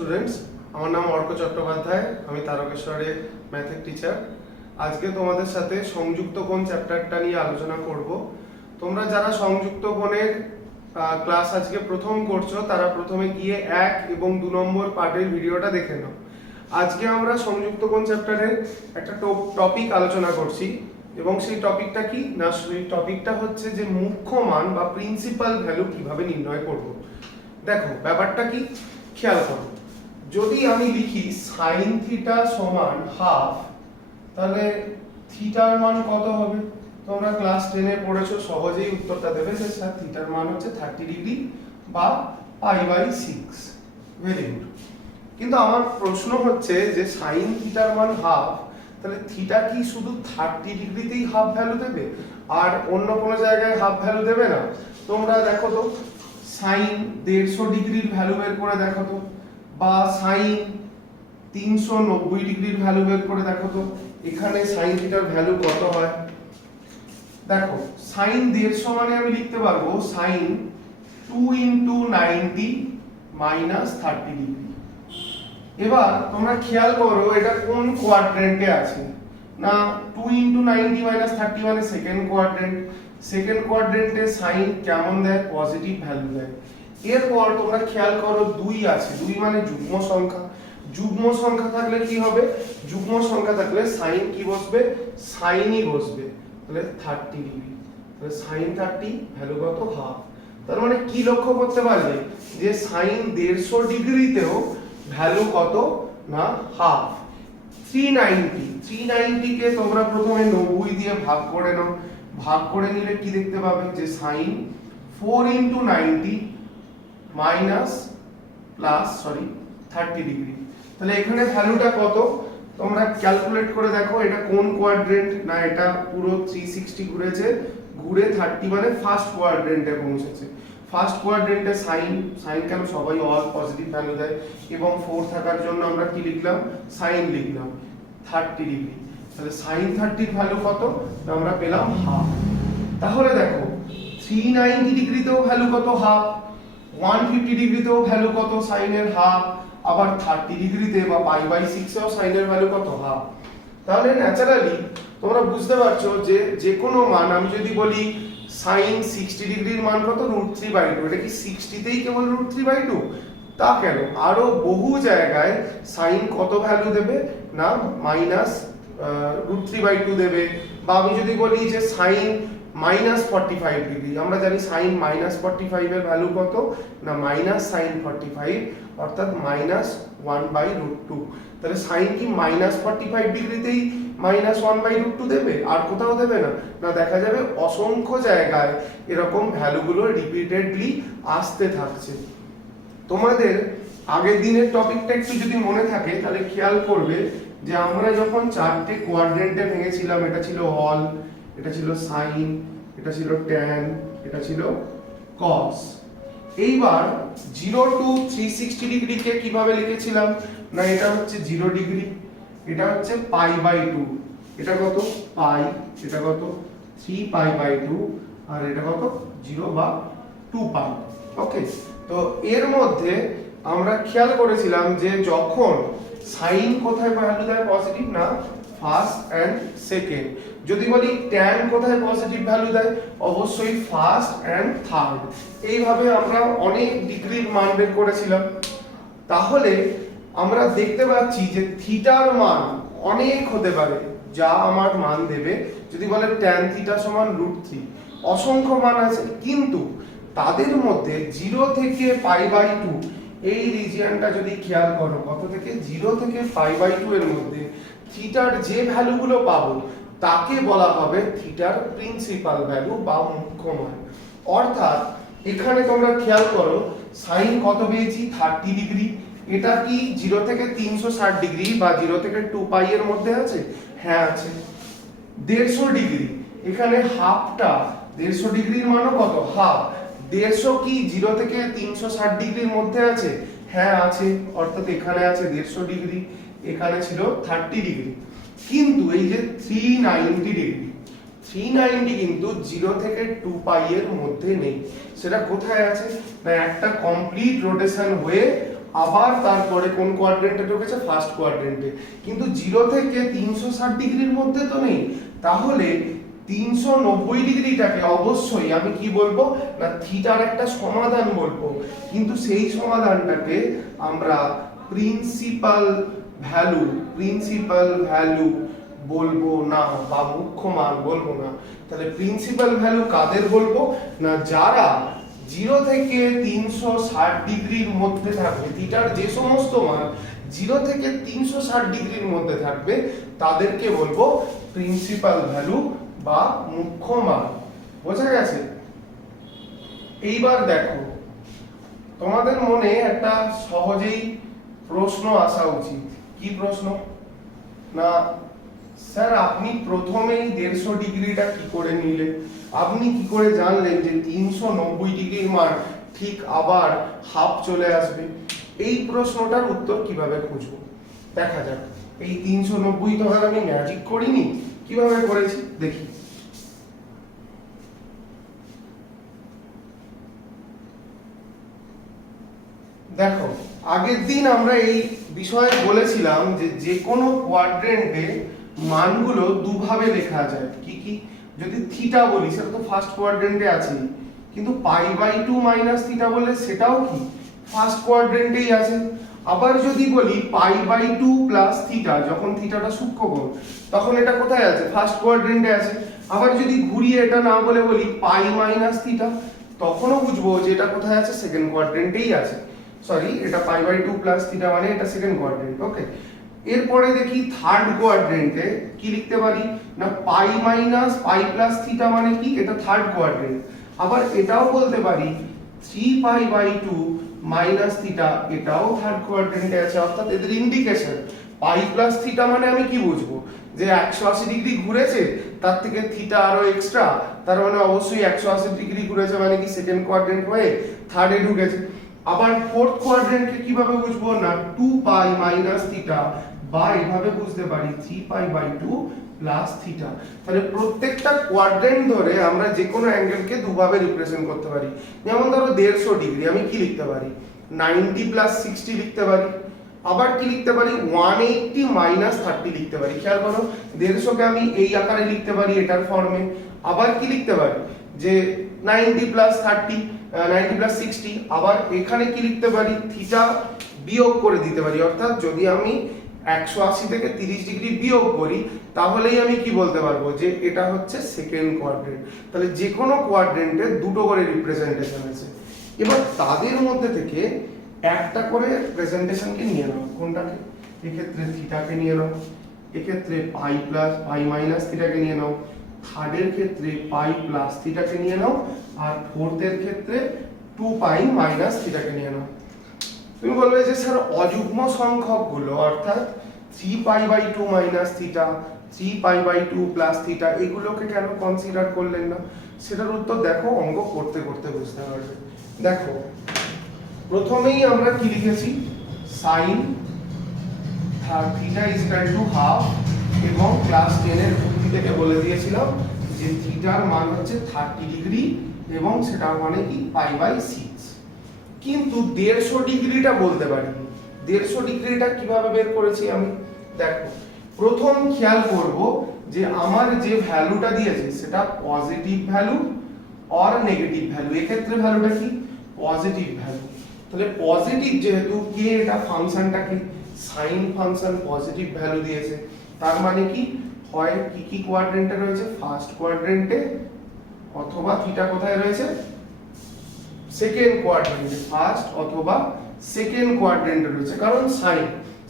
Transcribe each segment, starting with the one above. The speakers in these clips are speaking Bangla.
স্টুডেন্টস, আমার নাম অর্ক চট্টোপাধ্যায়। আমি তারকেশ্বরের ম্যাথের টিচার। আজকে তোমাদের সাথে সংযুক্ত কোণ চ্যাপ্টারটা নিয়ে আলোচনা করব। তোমরা যারা সংযুক্ত কোণের ক্লাস আজকে প্রথম করছো তারা প্রথমে গিয়ে 1 এবং 2 নম্বর পার্টের ভিডিওটা দেখে নাও। আজকে আমরা সংযুক্ত কোণ চ্যাপ্টারের একটা টপিক আলোচনা করছি এবং সেই টপিকটা কি না, সেই টপিকটা হচ্ছে যে মুখ্য মান বা প্রিন্সিপাল ভ্যালু কিভাবে নির্ণয় করব। দেখো ব্যাপারটা কি, খেয়াল করো। যদি আমি লিখি সাইন থিটা সমান হাফ, তাহলে থিটার মান কত হবে? তোমরা ক্লাস 10-এ পড়েছো, সহজেই উত্তরটা দেবে যে স্যার থিটার মান হচ্ছে 30 ডিগ্রি বা π/6। Very good. কিন্তু আমার প্রশ্ন হচ্ছে যে সাইন থিটার মান হাফ, তাহলে থিটা কি শুধু 30 ডিগ্রিতেই হাফ ভ্যালু দেবে আর অন্য কোনো জায়গায় হাফ ভ্যালু দেবে না? তোমরা দেখো তো, সাইন 150 ডিগ্রির ভ্যালু বের করে দেখো তো, বা সাইন 390 ডিগ্রির ভ্যালু বের করে দেখো তো, এখানে সাইন থিটার ভ্যালু কত হয়। দেখো সাইন 150 মানে আমি লিখতে পারবো সাইন 2 × 90 - 30 ডিগ্রি। এবার তোমরা খেয়াল করো এটা কোন কোয়াড্রেন্টে আছে না, 2 × 90 - 30 মানে সেকেন্ড কোয়াড্রেন্ট। সেকেন্ড কোয়াড্রেন্টে সাইন কেমন দেয়? পজিটিভ ভ্যালু দেয়। এরপর তোমরা খেয়াল করো 2 আছে, 2 মানে যুগ্ম সংখ্যা। যুগ্ম সংখ্যা থাকলে কি হবে? যুগ্ম সংখ্যা থাকলে সাইন কি বসবে? সাইনই বসবে। তাহলে 30 ডিগ্রি, তাহলে সাইন 30 ভ্যালু কত? হাফ। তার মানে কি লক্ষ্য করতে পারবে যে সাইন 150 ডিগ্রিতেও ভ্যালু কত না হাফ। 390 কে তোমরা প্রথমে 90 দিয়ে ভাগ করে নাও। ভাগ করে নিলে কি দেখতে পাবে যে সাইন 4 × 90 30 ডিগ্রি। তাহলে এখানে ভ্যালুটা কত তোমরা ক্যালকুলেট করে দেখো। এটা কোন কোয়াড্রেন্ট না, এটা পুরো 360 ঘুরেছে, ঘুরে 30 মানে ফার্স্ট কোয়াড্রেন্টে পৌঁছেছে। ফার্স্ট কোয়াড্রেন্টে সাইন কেন সবাই অল পজিটিভ ভ্যালু দেয়, এবং 4 থাকার জন্য আমরা কি লিখলাম? সাইন লিখলাম 30 ডিগ্রি। তাহলে সাইন 30 এর ভ্যালু কত? আমরা পেলাম হাফ। তাহলে দেখো 390 ডিগ্রিতেও ভ্যালু কত? হাফ। 150 ডিগ্রিতেও ভ্যালু কত? সাইনের হাফ। আবার 30 ডিগ্রিতে বা π/6 এও সাইনের ভ্যালু কত? হাফ। তাহলে ন্যাচারালি তোমরা বুঝতে পারছো যে যে কোনো মান, আমি যদি বলি সাইন 60 ডিগ্রির মান কত? √3/2। এটা কি 60 তেই কেবল √3/2? তা কেন, আরো বহু জায়গায় সাইন কত ভ্যালু দেবে না -√3/2 দেবে। বা আমি যদি বলি যে সাইন -45 ডিগ্রি, আমরা জানি সাইন -45 এর ভ্যালু কত না -sin 45, অর্থাৎ -1/√2। তাহলে সাইন কি -45 ডিগ্রিতেই -1/√2 দেবে, আর কোথাও দেবে না? না, দেখা যাবে অসংখ্য জায়গায় এরকম ভ্যালুগুলো রিপিটেডলি আসতে থাকছে। তোমাদের আগের দিনের টপিকটা একটু যদি মনে থাকে তাহলে খেয়াল করবে যে আমরা যখন 4টে কোয়াড্রেন্টে ভেঙেছিলাম, এটা ছিল অল, এটা ছিল সাইন, এটা ছিল ট্যান, এটা ছিল কস। এইবার 0 টু 360 ডিগ্রিকে কিভাবে লিখেছিলাম না, এটা হচ্ছে 0 ডিগ্রি, এটা হচ্ছে π/2, এটা কত? পাই, এটা কত? 3π/2, আর এটা কত? 0 বা 2π। ওকে, তো এর মধ্যে আমরা খেয়াল করেছিলাম যে যখন সাইন কোথায় ভ্যালু দেয়? পজিটিভ না, ফার্স্ট এন্ড সেকেন্ড। যদি বলি ট্যান কোথায় পজিটিভ ভ্যালু দেয়? অবশ্যই ফার্স্ট এন্ড থার্ড। এইভাবে আমরা অনেক ডিগ্রির মান বের করেছিলাম। তাহলে আমরা দেখতে পাচ্ছি যে থিটার মান অনেক হতে পারে, যা আমার মান দেবে। যদি বলে ট্যান থিটা সমান √3, অসংখ্য মান আছে, কিন্তু তাদের মধ্যে 0 থেকে π/2 এই রিজিয়নটা যদি খেয়াল করো, কত থেকে? 0 থেকে π/2 এর মধ্যে থিটার যে ভ্যালুগুলো পাবো তাকে বলা হবে থিটার প্রিন্সিপাল ভ্যালু বা মুখ্য মান। অর্থাৎ এখানে তোমরা খেয়াল করো সাইন কত পেয়েছি? 30 ডিগ্রি। এটা কি 0 থেকে 360 ডিগ্রি বা 0 থেকে 2π এর মধ্যে আছে? হ্যাঁ আছে। 150 ডিগ্রি, এখানে হাফটা 150 ডিগ্রির মানও কত? হাফ। 150 কি 0 থেকে 360 ডিগ্রির মধ্যে আছে? হ্যাঁ আছে, অর্থাৎ এখানে আছে 150 ডিগ্রি, এখানে ছিল 30 ডিগ্রি। কিন্তু এই যে 390 ডিগ্রি, 390 কিন্তু 0 থেকে 2π এর মধ্যে নেই। সেটা কোথায় আছে না, একটা কমপ্লিট রোটেশন হয়ে আবার তারপরে কোন কোয়াড্রেন্টে ঢুকেছে, ফার্স্ট কোয়াড্রেন্টে, কিন্তু 0 থেকে 360 ডিগ্রির মধ্যে তো নেই। তাহলে 390 ডিগ্রিটাকে অবশ্যই আমি কি বলবো না থিটার একটা সমাধান বলবো, কিন্তু সেই সমাধানটাকে আমরা প্রিন্সিপাল ভ্যালু বলবো না বা মুখ্য মান বলবো না। তাহলে প্রিন্সিপাল ভ্যালু কাদের বলবো না, যারা 0 থেকে 360 ডিগ্রির মধ্যে থাকবে, থিটার যে সমস্ত মান 0 থেকে 360 ডিগ্রির মধ্যে থাকবে তাদেরকে বলবো প্রিন্সিপাল ভ্যালু বা মুখ্য মান। বোঝা গেছে? এইবার দেখো, তোমাদের মনে একটা সহজেই প্রশ্ন আসা উচিত। কি প্রশ্ন না, স্যার আপনি প্রথমেই 150 ডিগ্রিটা কি করে নিলেন, আপনি কি করে জানলেন যে 390 ডিগ্রির মান ঠিক আবার হাফ চলে আসবে? এই প্রশ্নটার উত্তর কিভাবে খুঁজবো দেখা যাক। এই 390 তো আর আমি ম্যাজিক করিনি, কিভাবে করেছি দেখি। দেখো, আগের দিন আমরা এই বিষয়ে বলেছিলাম যে যে কোনো কোয়াড্রেন্টে মানগুলো দুভাবে লেখা যায়। কি কি? যদি থিটা বলি সেটা তো ফার্স্ট কোয়াড্রেন্টে আছে, কিন্তু π/2 মাইনাস থিটা বললে সেটাও কি ফার্স্ট কোয়াড্রেন্টেই আছে। আবার যদি বলি π/2 প্লাস থিটা, যখন থিটাটা সূক্ষ্মকোণ, তখন এটা কোথায় আছে, ফার্স্ট কোয়াড্রেন্টে আছে। আবার যদি ঘুরিয়ে এটা না বলে বলি π মাইনাস থিটা, তখনও বুঝবো যে এটা কোথায় আছে, সেকেন্ড কোয়াড্রেন্টেই আছে। সরি, এটা π/2 প্লাস থিটা মানে এটা সেকেন্ড কোয়াড্রেন্ট। ওকে, এরপরে দেখি থার্ড কোয়াড্রেন্টে কি লিখতে পারি না, π মাইনাস π প্লাস থিটা মানে কি, এটা থার্ড কোয়াড্রেন্ট। আবার এটাও বলতে পারি 3π/2 মাইনাস থিটা, এটাও থার্ড কোয়াড্রেন্টে আছে। অর্থাৎ এদের ইন্ডিকেশন π প্লাস থিটা মানে আমি কি বুঝবো যে 180 ডিগ্রি ঘুরেছে, তার থেকে থিটা আরো এক্সট্রা, তার মানে অবশ্যই 180 ডিগ্রি ঘুরেছে মানে কি সেকেন্ড কোয়াড্রেন্ট হয়ে থার্ডে ঢুকেছে। আবার ফোর্থ কোয়াড্রেন্টকে কিভাবে বুঝবো না, 2π মাইনাস থিটা, বা এভাবে বুঝতে পারি 3π/2 প্লাস থিটা। তাহলে প্রত্যেকটা কোয়াড্রেন্ট ধরে আমরা যে কোনো অ্যাঙ্গেলকে দুভাবে রিপ্রেজেন্ট করতে পারি। যেমন ধরো 150 ডিগ্রি, আমি কি লিখতে পারি 90 প্লাস 60 লিখতে পারি। আবার কি লিখতে পারি 180 মাইনাস 30 লিখতে পারি। খেয়াল করো, 150 কে আমি এই আকারে লিখতে পারি এটার ফর্মে। আবার কি লিখতে পারি যে 90 প্লাস 30, 90 প্লাস 60। আবার এখানে কি লিখতে পারি, থিটা বিয়োগ করে দিতে পারি। অর্থাৎ যদি আমি 180 থেকে 30 ডিগ্রি বিয়োগ করি, তাহলেই আমি কি বলতে পারবো যে এটা হচ্ছে সেকেন্ড কোয়াড্রেন্ট। তাহলে যে কোনো কোয়াড্রেন্টে দুটো করে রিপ্রেজেন্টেশন আছে। এবার তাদের মধ্যে থেকে একটা করে প্রেজেন্টেশনকে নিয়ে নাও। কোনটাকে? এক্ষেত্রে থিটাকে নিয়ে নাও, এক্ষেত্রে পাই প্লাস পাই মাইনাস থিটাকে নিয়ে নাও, থার্ডের ক্ষেত্রে পাই প্লাস থিটাকে নিয়ে নাও, আর ফোর্থের ক্ষেত্রে 2π মাইনাস থিটাকে নিয়ে নাও। তুমি বলবে যে স্যার অযুগ্ম সংখ্যকগুলো অর্থাৎ 3π/2 মাইনাস থিটা, 3π/2 প্লাস থিটা, এগুলোকে কেন কনসিডার করলেন না? সেটার উত্তর দেখো, অঙ্ক করতে করতে বুঝতে পারবে। দেখো, প্রথমেই আমরা কি লিখেছি, sine theta equal to half, এবং ক্লাস 10 এর ভর্তি থেকে বলে দিয়েছিলাম যে থিটার মান হচ্ছে 30 ডিগ্রি এবং সেটা মানে কি π/6। কিন্তু 150 ডিগ্রিটা বলতে পারিনি। 150 ডিগ্রিটা কিভাবে বের করেছি আমি? দেখো, প্রথম খেয়াল করব যে আমার যে ভ্যালুটা দিয়েছে সেটা positive value or negative value. এক্ষেত্রে ভ্যালুটা কি, পজিটিভ ভ্যালু। তাহলে পজিটিভ যেহেতু, কে এটা ফাংশনটাকে সাইন ফাংশন পজিটিভ ভ্যালু দিয়েছে, তার মানে কি হয় কি কি কোয়াড্রেন্টে রয়েছে, ফার্স্ট কোয়াড্রেন্টে, অথবা থিটা কোথায় রয়েছে, সেকেন্ড কোয়াড্রেন্টে। ফার্স্ট অথবা সেকেন্ড কোয়াড্রেন্টে রয়েছে, কারণ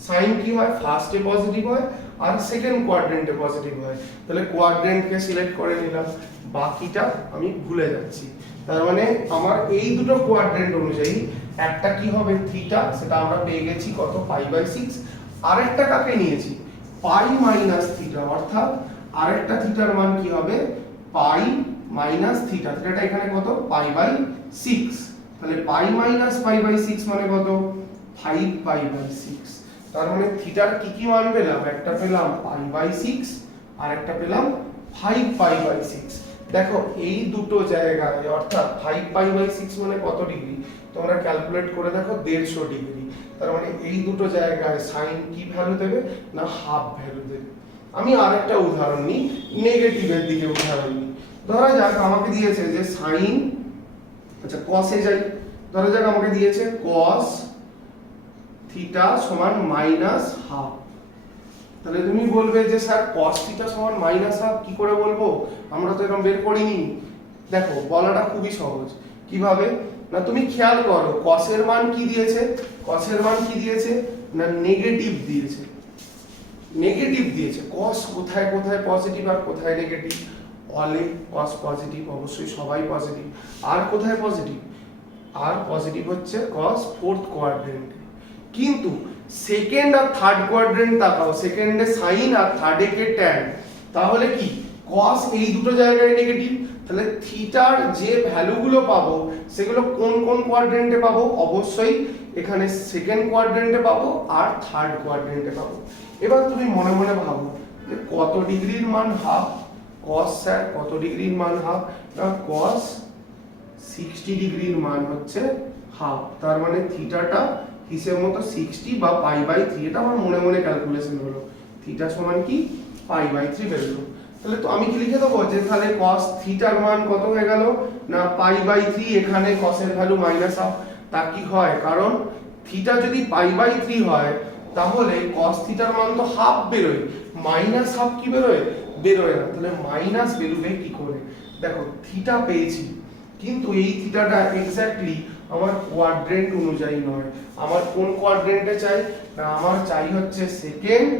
সাইন কি হয়, ফার্স্টে পজিটিভ হয় আর সেকেন্ড কোয়াড্রেন্টে পজিটিভ হয়। তাহলে কোয়াড্রেন্টকে সিলেক্ট করে নিলাম, বাকিটা আমি ভুলে যাচ্ছি। তার মানে আমার এই দুটো কোয়াড্রেন্ট অনুযায়ী একটা কি হবে থিটা, সেটা আমরা পেয়ে গেছি কত, π/6। আরেকটা কাকে নিয়েছি, পাই মাইনাস থিটা, অর্থাৎ আরেকটা থিটার মান কি হবে, পাই মাইনাস থিটা। থিটাটা এখানে কত, π/6। তাহলে পাই মাইনাস π/6 মানে কত, 5π/6। তার মানে থিটার কি কি মান পেলাম, একটা পেলাম π/6 আর একটা পেলাম 5π/6। দেখো এই দুটো জায়গায় অর্থাৎ 5π/6 মানে কত ডিগ্রি তোমরা ক্যালকুলেট করে দেখো 150 ডিগ্রি। তার মানে এই দুটো জায়গায় সাইন কি ভ্যালু দেবে না হাফ ভ্যালু দেবে। আমি আরেকটা উদাহরণ নিই, নেগেটিভের দিকে উদাহরণ নিই। ধরা যাক আমাকে দিয়েছে যে সাইন, আচ্ছা কসে যাই, ধরা যাক আমাকে দিয়েছে cos থিটা সমান -12। তাহলে তুমি বলবে যে স্যার cos থিটা সমান -12 কি করে বলবো, আমরা তো এরকম বের করিনি। দেখো বলাটা খুবই সহজ। কিভাবে না, তুমি খেয়াল করো cos এর মান কি দিয়েছে, cos এর মান কি দিয়েছে না নেগেটিভ দিয়েছে, নেগেটিভ দিয়েছে। cos কোথায় কোথায় পজিটিভ আর কোথায় নেগেটিভ, অলে cos পজিটিভ, অবশ্যই সবাই পজিটিভ। আর কোথায় পজিটিভ, আর পজিটিভ হচ্ছে cos ফোর্থ কোয়াড্রেন্টে। কিন্তু সেকেন্ড আর থার্ড কোয়াড্রেন্ট তাকাও, সেকেন্ডে সাইন আর থার্ডে কে ট্যান, তাহলে কি cos এই দুটো জায়গায় নেগেটিভ, তাহলে থিটার যে ভ্যালুগুলো পাবো সেগুলো কোন কোন কোয়াড্রেন্টে পাবো, অবশ্যই এখানে সেকেন্ড কোয়াড্রেন্টে পাবো আর থার্ড কোয়াড্রেন্টে পাবো। এবার তুমি মনে মনে ভাবো যে কত ডিগ্রির মান হাফ, cos স্যার কত ডিগ্রির মান হাফ না cos 60 ডিগ্রির মান হচ্ছে হাফ। তার মানে থিটাটা হিসেব মতো 60 বা π/3, এটা আমার মনে মনে ক্যালকুলেশন হলো, থিটা সমান কি π/3 বেরোলো। তাহলে তো আমি কি লিখে দেবো যে তাহলে cos থিটার মান কত হয়ে গেল না π/3, এখানে cos এর ভ্যালু -1/2। তা কি হয়, কারণ থিটা যদি π/3 হয় তাহলে cos থিটার মান তো হাফ বেরোয়, -1/2 কি বেরোয়, বেরোয় না। তাহলে মাইনাস বেরোবে কি করে, দেখো থিটা পেয়েছি কিন্তু এই থিটাটা এক্স্যাক্টলি আমার কোয়াড্রেন্ট অনুযায়ী নয়। আমার কোন কোয়াড্রেন্টে চাই না আমার চাই হচ্ছে সেকেন্ড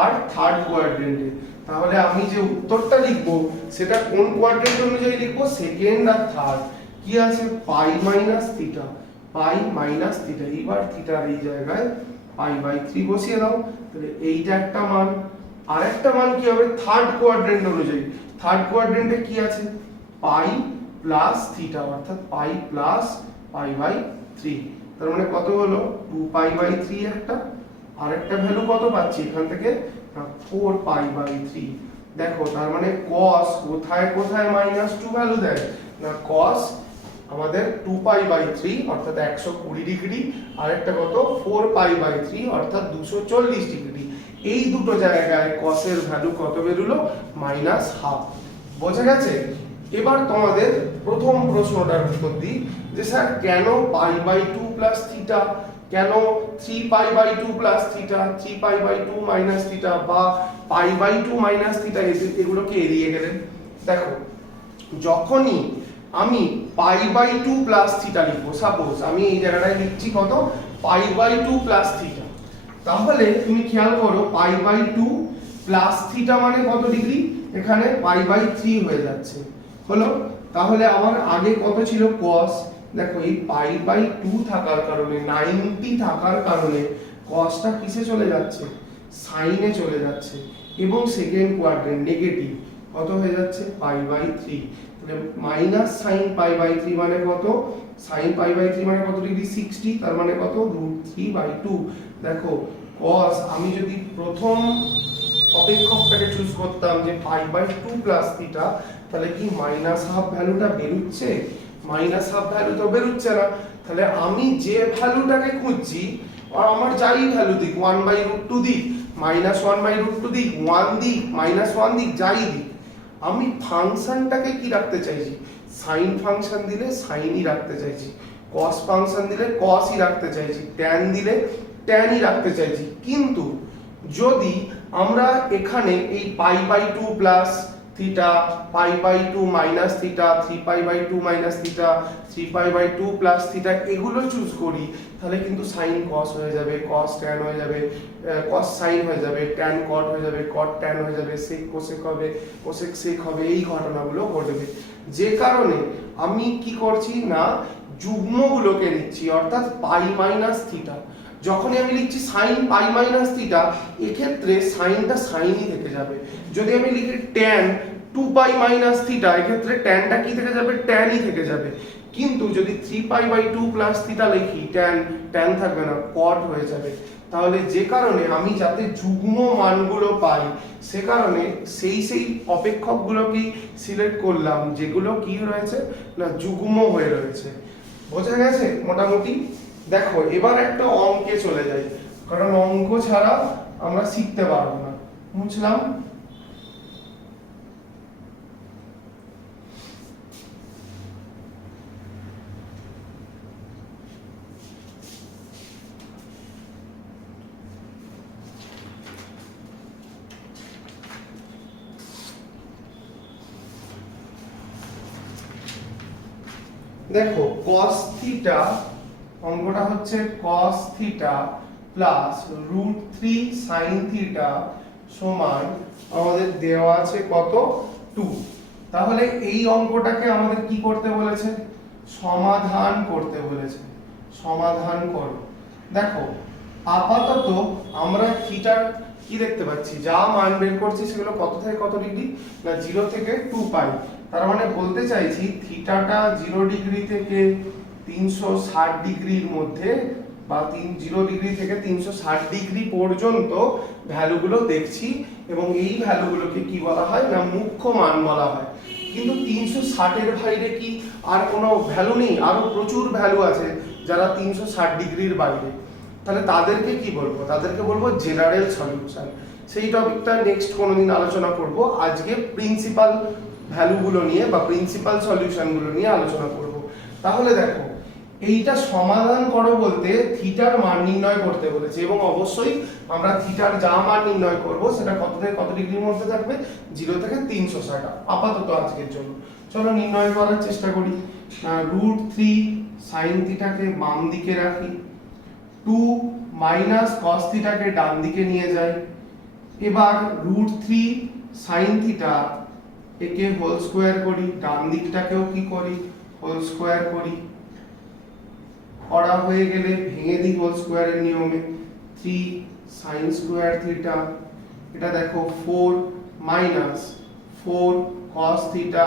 আর থার্ড কোয়াড্রেন্টে। তাহলে আমি যে উত্তরটা লিখবো সেটা কোন কোয়াড্রেন্ট অনুযায়ী লিখবো, সেকেন্ড আর থার্ড। কি আছে π-θ, π-θ। এবার থিটার এই জায়গায় π/3 বসিয়ে দাও। তাহলে এইটা একটা মান, আর একটা মান কি হবে থার্ড কোয়াড্রেন্ট অনুযায়ী। থার্ড কোয়াড্রেন্টে কি আছে π+θ, অর্থাৎ π+π/3। তার মানে কত হলো 2π/3 একটা, আর একটা ভ্যালু কত পাচ্ছি এখান থেকে 4π/3। দেখো তার মানে cos কোথায় কোথায় -2 ভ্যালু দেয় না cos আমাদের 2π/3 অর্থাৎ 120 ডিগ্রি, আর একটা কত 4π/3 অর্থাৎ 240 ডিগ্রি। এই দুটো জায়গায় cos এর ভ্যালু কত বেরোলো -1/2। বোঝা গেছে? এবার তোমাদের প্রথম প্রশ্নটার উত্তর দিই যে স্যার কেন π/2 + θ, কেন 3π/2 + θ, 3π/2 - θ বা π/2 - θ, এগুলোকে এড়িয়ে গেলেন। দেখো যখনই আমি π/2 + θ লিখবো, সাপোজ আমি এই জায়গাটায় লিখছি কত π/2 + θ, তাহলে তুমি খেয়াল করো π/2 + θ মানে কত ডিগ্রি, এখানে π/3 হয়ে যাচ্ছে হলো। তাহলে আমার আগে কত ছিল cos, দেখো এই π/2 থাকার কারণে 90 থাকার কারণে cosটা কিসে চলে যাচ্ছে সাইনে চলে যাচ্ছে, এবং সেকেন্ড কোয়াড্রেন্ট নেগেটিভ কত হয়ে যাচ্ছে π/3। তাহলে -sin π/3 মানে কত, sin π/3 মানে কত ডিগ্রি 60, তার মানে কত √3/2। দেখো cos আমি যদি প্রথম অপেক্ষকটাকে চুজ করতাম যে π/2 + θ, তাহলে কি -1/2 ভ্যালুটা বেরোচ্ছে, -1/2 ভ্যালু তো বেরোচ্ছে না। তাহলে আমি যে ভ্যালুটাকে খুঁজছি আর আমার যাই ভ্যালু দিক 1/√2 দিক, -1/√2 দিক, 1 দিক, -1 দিক, যাই দিক, আমি ফাংশনটাকে কি রাখতে চাইছি, সাইন ফাংশন দিলে সাইনই রাখতে চাইছি, cos ফাংশন দিলে cosই রাখতে চাইছি, tan দিলে tanই রাখতে চাইছি। কিন্তু যদি আমরা এখানে এই π/2 + θ, π/2 - θ, 3π/2 - θ, 3π/2 + θ এগুলো চুজ করি, তাহলে কিন্তু sin cos হয়ে যাবে, cos tan হয়ে যাবে, cos sin হয়ে যাবে, tan cot হয়ে যাবে, cot tan হয়ে যাবে, sec cosec হবে, cosec sec হবে, এই ঘটনাগুলো ঘটবে। যে কারণে আমি কি করছি না যুগ্মগুলোকে নিচ্ছি, অর্থাৎ π - θ। যখনই আমি লিখছি sin π - θ, এক্ষেত্রে সাইনটা সাইনই থেকে যাবে। যদি আমি লিখি tan 2π - θ, এক্ষেত্রে tanটা কি থেকে যাবে tanই থেকে যাবে। কিন্তু যদি 3π/2 + θ লিখি tan থাকবে না, cot হয়ে যাবে। তাহলে যে কারণে আমি যাতে যুগ্ম মানগুলো পাই সে কারণে সেই অপেক্ষকগুলোকেই সিলেক্ট করলাম যেগুলো কি রয়েছে না যুগ্ম হয়ে রয়েছে। বোঝা গেছে মোটামুটি? দেখো এবার একটা অঙ্কে চলে যাই, কারণ অঙ্ক ছাড়া আমরা শিখতে পারবো না। বুঝলাম? দেখো cos থিটা, অঙ্কটা হচ্ছে cos theta plus √3 sin theta সমান আমাদের দেওয়া আছে কত 2। তাহলে এই অঙ্কটাকে আমাদের কি করতে বলেছে? সমাধান করতে বলেছে। সমাধান করো। দেখো আপাতত আমরা থিটার কি দেখতে পাচ্ছি, যা মান বের করছি সেগুলো কত থেকে কত ডিগ্রি না 0 থেকে 2 পাই। তার মানে বলতে চাইছি থিটাটা 0 ডিগ্রি থেকে 360 ডিগ্রির মধ্যে বা 0 ডিগ্রি থেকে 360 ডিগ্রি পর্যন্ত ভ্যালুগুলো দেখছি এবং এই ভ্যালুগুলোকে কি বলা হয় না মুখ্য মান বলা হয়। কিন্তু 360 এর বাইরে কি আর কোনো ভ্যালু নেই? আরো প্রচুর ভ্যালু আছে যারা 360 ডিগ্রির বাইরে। তাহলে তাদেরকে কি বলবো? তাদেরকে বলবো জেনারেল সলিউশন। সেই টপিকটা নেক্সট কোনোদিন আলোচনা করব। আজকে প্রিন্সিপাল ভ্যালুগুলো নিয়ে বা প্রিন্সিপাল সলিউশনগুলো নিয়ে আলোচনা করব। তাহলে দেখো এইটা সমাধান করো বলতে থিটার মান নির্ণয় করতে বলেছে এবং অবশ্যই আমরা থিটার যা মান নির্ণয় করব সেটা কত থেকে কত ডিগ্রির মধ্যে থাকবে 0 থেকে 360 আপাতত আজকের জন্য। চলো নির্ণয় করার চেষ্টা করি। √3 sin থিটাকে বাম দিকে রাখি, 2 মাইনাস cos থিটাকে ডান দিকে নিয়ে যাই। এবার √3 sin থিটা একে হোল স্কয়ার করি, ডান দিকটাকেও কি করি হোল স্কয়ার করি। করা হয়ে গেলে ভেঙে দিই হোল স্কয়ারের নিয়মে। 3 sin স্কয়ার থিটা, এটা দেখো 4 minus 4 cos theta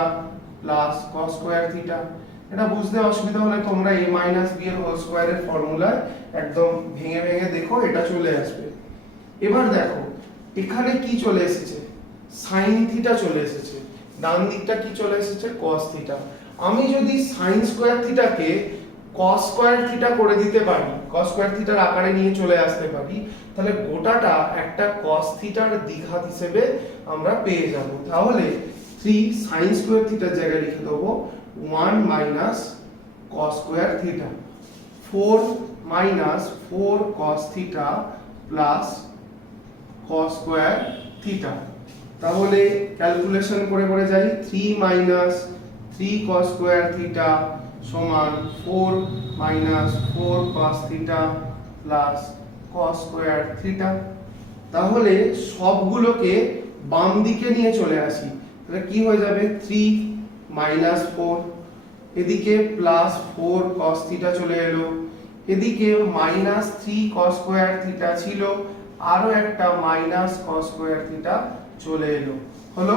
plus cos square theta. এটা বুঝতে অসুবিধা হলে তোমরা a মাইনাস b এর হোল স্কয়ারের ফর্মুলা একদম ভেঙে ভেঙে দেখো, এটা চলে আসবে। এবার দেখো এখানে কি চলে এসেছে sin থিটা চলে এসেছে, ডান দিকটা কি চলে এসেছে cos থিটা। আমি যদি sin স্কয়ার থিটাকে cos স্কয়ার থিটা করে দিতে পারি, cos স্কয়ার থিটার আকারে নিয়ে চলে আসতে পারি, তাহলে গোটাটা একটা cos থিটার দ্বিঘাত হিসেবে আমরা পেয়ে যাব। তাহলে 3 sin স্কয়ার থিটার জায়গায় লিখে দেবো 1 minus cos square theta, 4 minus 4 cos theta plus cos square theta. তাহলে ক্যালকুলেশন করে করে যাই, 3 মাইনাস 3 cos স্কয়ার থিটা সমান 4 minus 4 cos theta plus cos square theta. তাহলে সবগুলোকে বাম দিকে নিয়ে চলে আসি, তাহলে কি হয়ে যাবে 3 মাইনাস 4, এদিকে প্লাস 4 cos থিটা চলে এলো, এদিকে মাইনাস 3 cos স্কয়ার থিটা ছিল, আরো একটা মাইনাস cos স্কয়ার থিটা চলে এলো। হলো?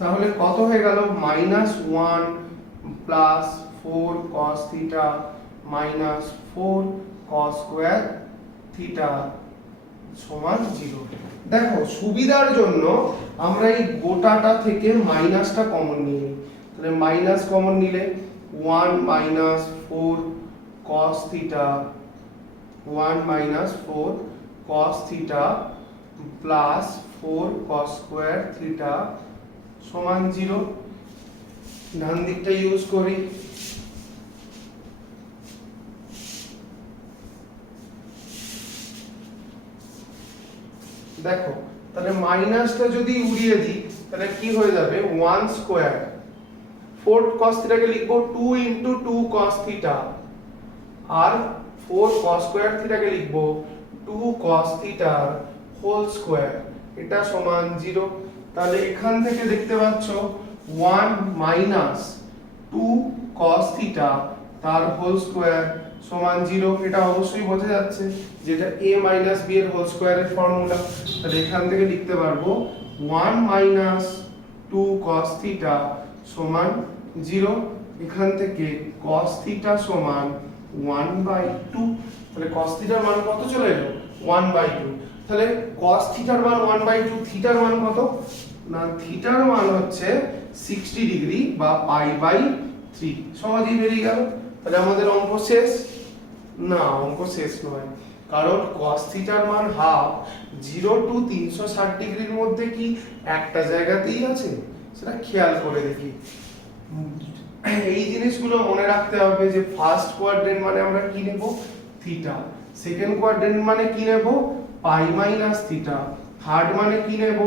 তাহলে কত হয়ে গেল -1 plus 4 cos theta minus 4 cos square theta সমান 0। দেখো সুবিধার জন্য আমরা এই গোটাটা থেকে মাইনাসটা কমন নিয়ে নিই। তাহলে মাইনাস কমন নিলে 1 minus 4 cos theta 1 minus 4 cos theta plus 4 cos square theta সমান 0। ডান দিকটা ইউজ করি, দেখো তাহলে মাইনাসটা যদি উড়িয়ে দিই তাহলে কি হয়ে যাবে 1 স্কয়ার, 4 cos থিটাকে লিখবো 2 into 2 cos থিটা আর 4 cos স্কয়ার থিটাকে লিখবো 2 cos থিটা হোল স্কয়ার, এটা সমান 0। তাহলে এখান থেকে দেখতে পাচ্ছ 1 মাইনাস 2 cos থিটা তার হোল স্কয়ার সমান 0। এটা অবশ্যই বোঝা যাচ্ছে যেটা a মাইনাস b এর হোল স্কয়ারের ফর্মুলা। তাহলে এখান থেকে লিখতে পারবো 1 মাইনাস 2 cos থিটা সমান 0। এখান থেকে cos থিটা সমান 1/2। তাহলে cos থিটার মান কত চলে এলো 1/2। তাহলে cos থিটার মান 1/2, থিটার মান কত? না থিটার মান হচ্ছে 60 ডিগ্রি বা π/3। সহজেই বেরিয়ে গেল। তাহলে আমাদের অঙ্ক শেষ? না, অঙ্ক শেষ নয়, কারণ cos থিটার মান হাফ 0 টু 360 ডিগ্রির মধ্যে কি একটা জায়গাতেই আছে? সেটা খেয়াল করে দেখি। এই জিনিসগুলো মনে রাখতে হবে যে ফার্স্ট কোয়াড্রেন্ট মানে আমরা কি নেব? থিটা। সেকেন্ড কোয়াড্রেন্ট মানে কি নেব? পাই মাইনাস থিটা। থার্ড মানে কি নেব?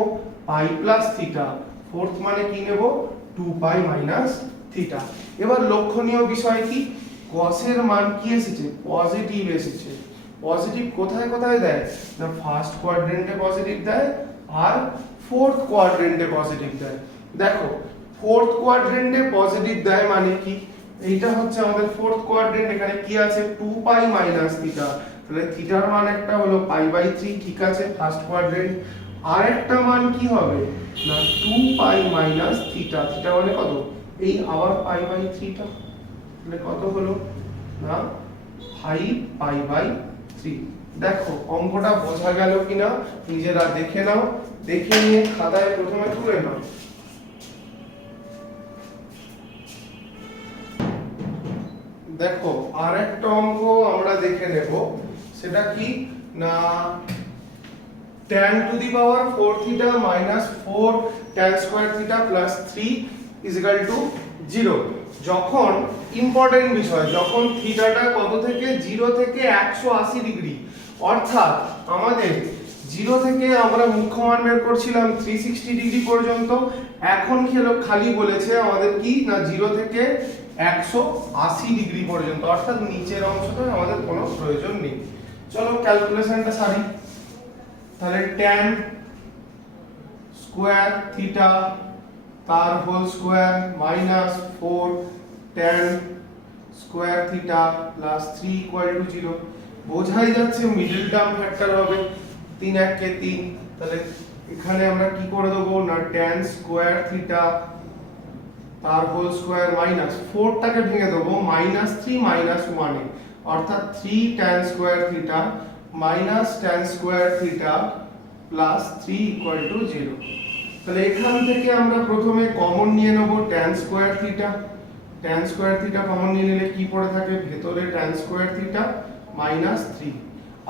পাই প্লাস থিটা। ফোর্থ মানে কি নেব? 2 পাই মাইনাস থিটা। এবার লক্ষণীয় বিষয় কি? cos এর মান কি এসেছে? পজিটিভ এসেছে। পজিটিভ কোথায় কোথায় দেয়? না ফার্স্ট কোয়াড্রেন্টে পজিটিভ দেয় আর ফোর্থ কোয়াড্রেন্টে পজিটিভ দেয়। দেখো ফোর্থ কোয়াড্রেন্টে পজিটিভ দেয় মানে কি? এইটা হচ্ছে আমাদের ফোর্থ কোয়াড্রেন্ট, এখানে কি আছে? 2 পাই মাইনাস থিটা। তাহলে থিটার মান একটা হলো π/3, ঠিক আছে ফার্স্ট কোয়াড্রেন্ট। আর একটা মান কি হবে? না 2 পাই মাইনাস থিটা। থিটা মানে কত? এই আবার π/3 টা। তাহলে কত হলো? না 5 π/3। দেখো অঙ্কটা বোঝা গেল কিনা নিজেরা দেখে নাও, দেখে নিয়ে খাতায় প্রথমে তুলে নাও। দেখো আর একটা অঙ্ক আমরা দেখে নেব, সেটা কি না tan to the power 4 theta minus 4 tan square theta plus 3 equal to 0। যখন ইম্পর্টেন্ট বিষয়, যখন থিটাটা কত থেকে 0 থেকে 180 ডিগ্রি, অর্থাৎ আমাদের 0 থেকে আমরা মুখ্য মান বের করছিলাম 360 ডিগ্রি পর্যন্ত, এখন খালি বলেছে আমাদের কি না 0 থেকে 180 ডিগ্রি পর্যন্ত, অর্থাৎ নিচের অংশটা আমাদের কোনো প্রয়োজন নেই। চলো ক্যালকুলেশনটা সারি। তাহলে tan স্কয়ার থিটা তার whole square minus 4 tan square theta plus 3 equal to 0। বোঝাই যাচ্ছে মিডল টার্ম ফ্যাক্টর হবে 3 1 কে 3। তাহলে এখানে আমরা কি করে দেব না tan স্কয়ার থিটা তার হোল স্কয়ার মাইনাস 4 টাকে ভেঙে দেব -3 -1 এ, অর্থাৎ 3 tan square theta minus tan square theta plus 3 equal to 0। তাহলে এখান থেকে আমরা প্রথমে কমন নিয়ে নেব tan square theta. tan square theta common নিয়ে নিলে কি পড়ে থাকে? ভেতরে tan স্কয়ার থিটা মাইনাস 3।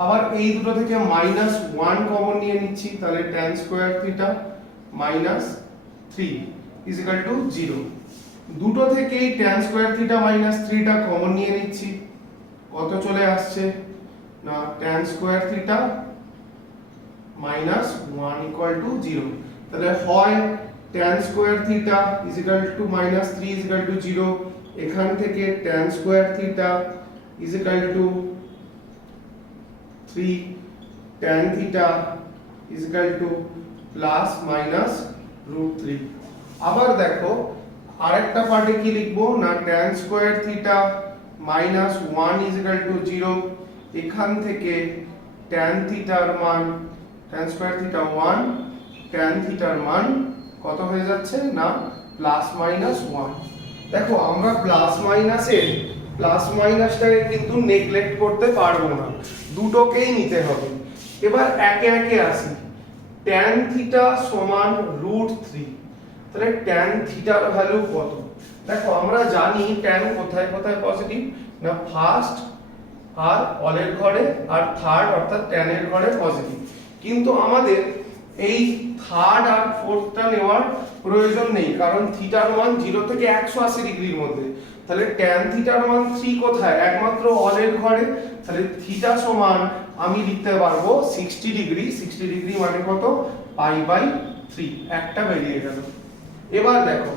আবার এই দুটো থেকে -1 কমন নিয়ে নিচ্ছি, তাহলে tan square theta minus 3 equal to 0। দুটো থেকেই tan স্কয়ার থিটা মাইনাস 3 টা কমন নিয়ে নিচ্ছি, কত চলে আসছে না tan square theta minus 1 equal to 0। তাহলে হয় tan square theta equal to minus 3 equal to 0, এখান থেকে tan square theta equal to 3 tan theta equal to plus minus √3। আবার দেখো আরেকটা পার্টে কি লিখবো না tan square theta minus 1 equal to 0, এখান থেকে tan থিটার মান tan স্কয়ার থিটা 1 tan থিটার মান কত হয়ে যাচ্ছে না প্লাস মাইনাস 1। দেখো আমরা প্লাস মাইনাসটাকে কিন্তু নেগলেক্ট করতে পারবো না, দুটোকেই নিতে হবে। এবার একে একে আসি। tan থিটা সমান √3, তাহলে tan থিটার ভ্যালু কত? দেখো আমরা জানি tan কোথায় কোথায় পজিটিভ না ফার্স্ট আর অলের ঘরে আর থার্ড অর্থাৎ tan এর ঘরে পজিটিভ, কিন্তু আমাদের এই থার্ড আর ফোর্থটা নেওয়ার প্রয়োজন নেই, কারণ থিটার মান 0 থেকে 180 ডিগ্রির মধ্যে। তাহলে tan থিটার মান 3 কোথায়? একমাত্র অলের ঘরে। তাহলে থিটা সমান আমি লিখতে পারবো 60 ডিগ্রি। 60 ডিগ্রি মানে কত? π/3, একটা বেরিয়ে গেল। এবার দেখো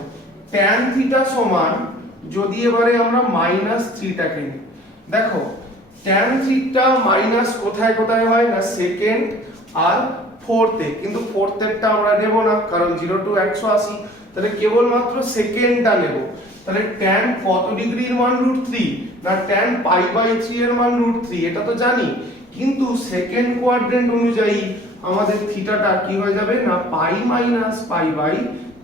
tan থিটা সমান যদি এবারে আমরা -3 টাকে নিই, দেখো tan থিটা মাইনাস কোথায় কোথায় হয় না সেকেন্ড আর ফোর্থে, কিন্তু ফোর্থেরটা আমরা নেব না কারণ 0 টু 180, তাহলে কেবলমাত্র সেকেন্ডটা নেব। তাহলে tan কত ডিগ্রির মান √3 না tan π/3 এর মান √3, এটা তো জানি, কিন্তু সেকেন্ড কোয়াড্রেন্ট অনুযায়ী আমাদের থিটাটা কি হয়ে যাবে না π -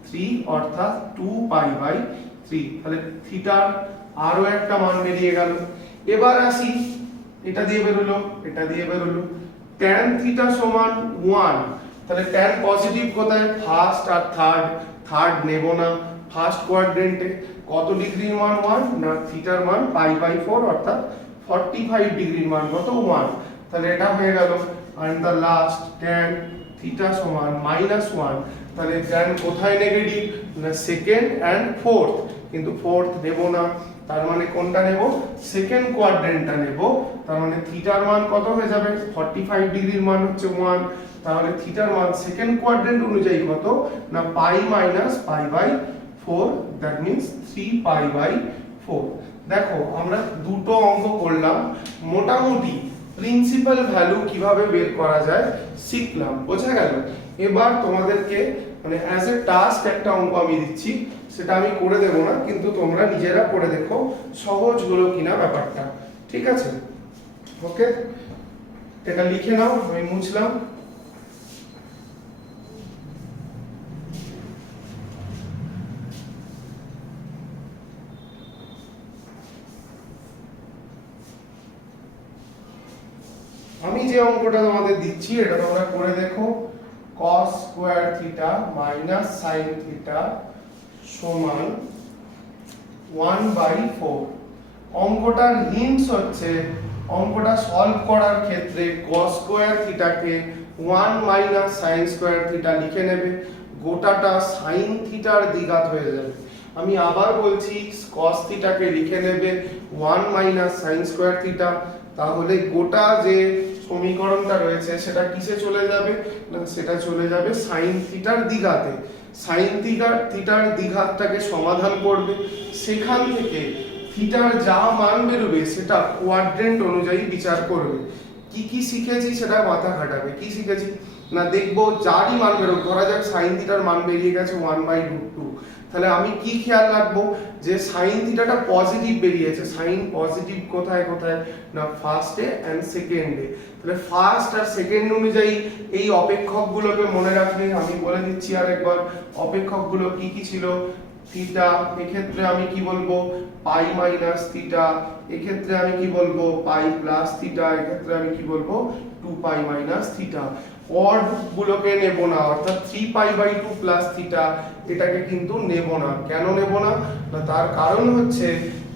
π/3 অর্থাৎ 2 π/3। তাহলে থিটার আরো একটা মান বেরিয়ে গেল। এবার আসি, এটা দিয়ে বেরোলো, এটা দিয়ে বেরোলো, tan থিটা সমান 1, তাহলে tan পজিটিভ কোথায়, ফার্স্ট আর থার্ড নেব না, ফার্স্ট কোয়াড্রেন্টে কত ডিগ্রির মান 1 না থিটার মান π/4 অর্থাৎ 45 ডিগ্রির মান কত 1, তাহলে এটা হয়ে গেল। And the last tan theta সমান -1, তাহলে tan কোথায় নেগেটিভ না সেকেন্ড এন্ড ফোর্থ, কিন্তু ফোর্থ নেব না, তার মানে কোনটা নেব, সেকেন্ড কোয়াড্রেন্টটা নেব, তার মানে থিটার মান কত হয়ে যাবে 45 ডিগ্রির মান হচ্ছে 1, তাহলে থিটার মান সেকেন্ড কোয়াড্রেন্ট অনুযায়ী কত না π-π/4, দ্যাট মিন্স 3π/4। দেখো আমরা দুটো অঙ্ক করলাম, মোটামুটি প্রিন্সিপাল ভ্যালু কিভাবে বের করা যায় শিখলাম, বোঝা গেল। এবার তোমাদেরকে মানে অ্যাজ এ টাস্ক একটা অঙ্ক আমি দিচ্ছি, সেটা আমি করে দেব না, কিন্তু তোমরা নিজেরা করে দেখো সহজ হলো কিনা ব্যাপারটা, ঠিক আছে? ওকে, এটা লিখে নাও, আমি মুছলাম। আমি যে অঙ্কটা তোমাদের দিচ্ছি এটা তোমরা করে দেখো, cos square theta minus sin theta সমান 1/4। অঙ্কটার হিন্টস হচ্ছে, অঙ্কটা সলভ করার ক্ষেত্রে cos স্কয়ার থিটাকে 1 মাইনাস sin স্কয়ার থিটা লিখে নেবে, গোটাটা sin থিটার দ্বিঘাত হয়ে যাবে। আমি আবার বলছি, cos থিটাকে লিখে নেবে 1 মাইনাস sin স্কয়ার থিটা, তাহলে গোটা যে সমীকরণটা রয়েছে সেটা কিসে চলে যাবে না সেটা চলে যাবে sin থিটার দ্বিঘাতে। sin থিটার দ্বিঘাতটাকে সমাধান করবে, সেখান থেকে থিটার যা মান বেরোবে সেটা কোয়াড্রেন্ট অনুযায়ী বিচার করবে। কি কি শিখেছি সেটা মাথা খাটাবে। কি শিখেছি না দেখবো যারই মান বেরোবে, ধরা যাক sin থিটার মান বেরিয়ে গেছে 1/√2, তাহলে আমি কি খেয়াল রাখবো যে sin থিটাটা পজিটিভ বেরিয়েছে, sin পজিটিভ কোথায় কোথায় না ফার্স্টে এন্ড সেকেন্ডে, তাহলে ফার্স্ট আর সেকেন্ড অনুযায়ী এই অপেক্ষকগুলোকে মনে রাখবে। আমি বলে দিচ্ছি আরেকবার, অপেক্ষকগুলো কি কি ছিল, থিটা, এক্ষেত্রে আমি কি বলবো পাই মাইনাস থিটা, এক্ষেত্রে আমি কি বলবো পাই প্লাস থিটা, এক্ষেত্রে আমি কি বলবো 2π মাইনাস থিটা। অড গুলোকে নেব না, অর্থাৎ 3π/2 প্লাস থিটা এটাকে কিন্তু নেব না। কেন নেব না, তার কারণ হচ্ছে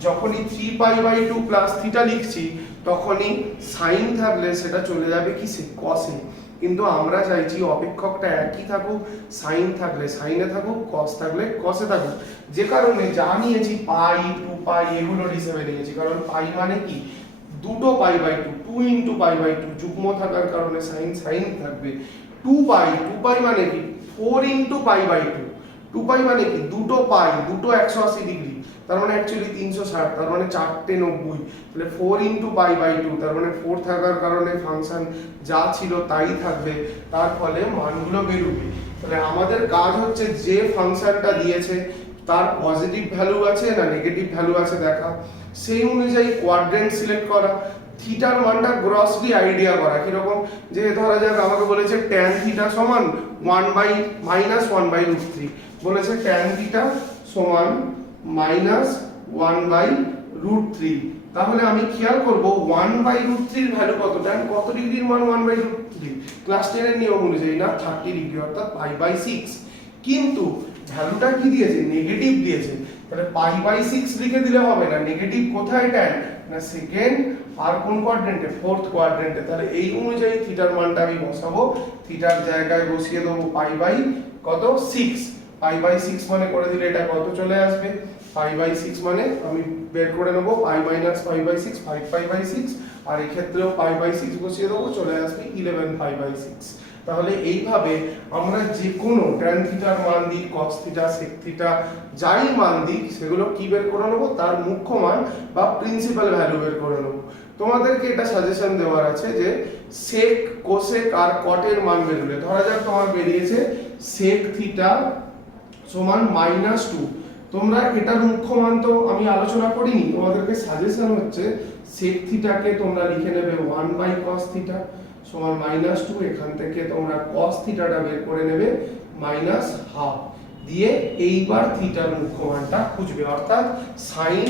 যখনই 3π/2 প্লাস থিটা লিখছি তখনই সাইন থাকলে সেটা চলে যাবে কিসে, কসে, কিন্তু আমরা চাইছি অপেক্ষকটা একই থাকুক, সাইন থাকলে সাইনে থাকুক, কস থাকলে কসে থাকুক। যে কারণে যা নিয়েছি পাই 2π এগুলোর হিসেবে নিয়েছি, কারণ পাই মানে কি দুটো π/2, 2 × π/2, যুগ্ম থাকার কারণে সাইন সাইন থাকবে। 2π মানে কি 4 × π/2, 2π মানে কি দুটো পাই, দুটো 180 ডিগ্রি, তার মানে অ্যাকচুয়ালি 360, তার মানে 4টে 90, তাহলে 4 × π/2, তার মানে 4 থাকার কারণে ফাংশন যা ছিল তাই থাকবে, তার ফলে মানগুলো বেরোবে। তাহলে আমাদের কাজ হচ্ছে যে ফাংশনটা দিয়েছে তার পজিটিভ ভ্যালু আছে না নেগেটিভ ভ্যালু আছে দেখা, সেই অনুযায়ী কোয়াড্রেন্ট সিলেক্ট করা, থিটার মানটা গ্রসলি আইডিয়া করা। কিরকম, যে ধরা যাক আমাকে বলেছে tan থিটা সমান 1/-1/√3, বলেছে tan থিটা সমান -1/√3, তাহলে আমি খেয়াল করব 1/√3 এর ভ্যালু কত, tan কত ডিগ্রির মান 1/√3, ক্লাস 10 এর নিয়ম অনুযায়ী না 30 ডিগ্রি অর্থাৎ π/6, কিন্তু ভ্যালুটা কি দিয়েছে নেগেটিভ দিয়েছে, তাহলে π/6 লিখে দিলে হবে না, নেগেটিভ কোথায় tan না সেকেন্ড আর কোন কোয়াড্রেন্টে, ফোর্থ কোয়াড্রেন্টে, তাহলে এই অনুযায়ী থিটার মানটা আমি বসাবো, থিটার জায়গায় বসিয়ে দেবো π/6, π/6 মানে করে দিলে এটা কত চলে আসবে, π/6 মানে আমি বের করে নেব π-π/6 5π/6, আর এই ক্ষেত্রেও π/6 বসিয়ে দেবো, চলে আসবে 11π/6। তাহলে এইভাবে আমরা যে কোনো tan থিটার মান দিই, cos থিটা, sec থিটা যাই মান দিই সেগুলো কি বের করে নেব, তার মুখ্য মান বা প্রিন্সিপাল ভ্যালু বের করে নেব। তোমাদেরকে এটা সাজেশন দেওয়ার আছে যে sec, cosec আর cot এর মান বেরোলে, ধরা যাক তোমার বেরিয়েছে sec থিটা সমান -2, তোমরা এটার মুখ্য মান তো আমি আলোচনা করিনি, তোমাদেরকে সাজেশন হচ্ছে sec থিটাকে তোমরা লিখে নেবে 1/cos থিটা সমান -2, এখান থেকে তোমরা cos থিটাটা বের করে নেবে -1/2 দিয়ে এইবার থিটার মুখ্য মানটা খুঁজবে, অর্থাৎ sin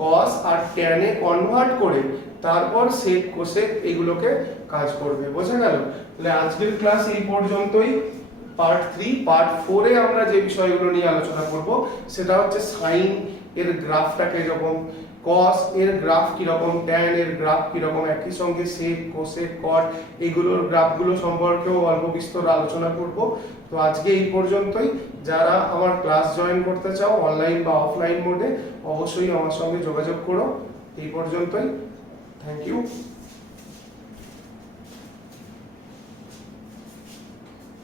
cos আর tan এ কনভার্ট করে তারপর সেক কোসেক এগুলোকে কাজ করবে। বোঝা গেল? তাহলে আজকের ক্লাস এই পর্যন্তই। পার্ট 3 পার্ট 4 এ আমরা যে বিষয়গুলো নিয়ে আলোচনা করব সেটা হচ্ছে সাইন এর গ্রাফটা কিরকম, কস এর গ্রাফ কিরকম, ট্যান এর গ্রাফ কিরকম, একই সঙ্গে সেক কোসেক কট এগুলোর গ্রাফগুলো সম্পর্কেও অল্প বিস্তর আলোচনা করব। তো আজকে এই পর্যন্তই। যারা আমার ক্লাস জয়েন করতে চাও অনলাইন বা অফলাইন মোডে অবশ্যই আমার সঙ্গে যোগাযোগ করো। এই পর্যন্তই। Thank you.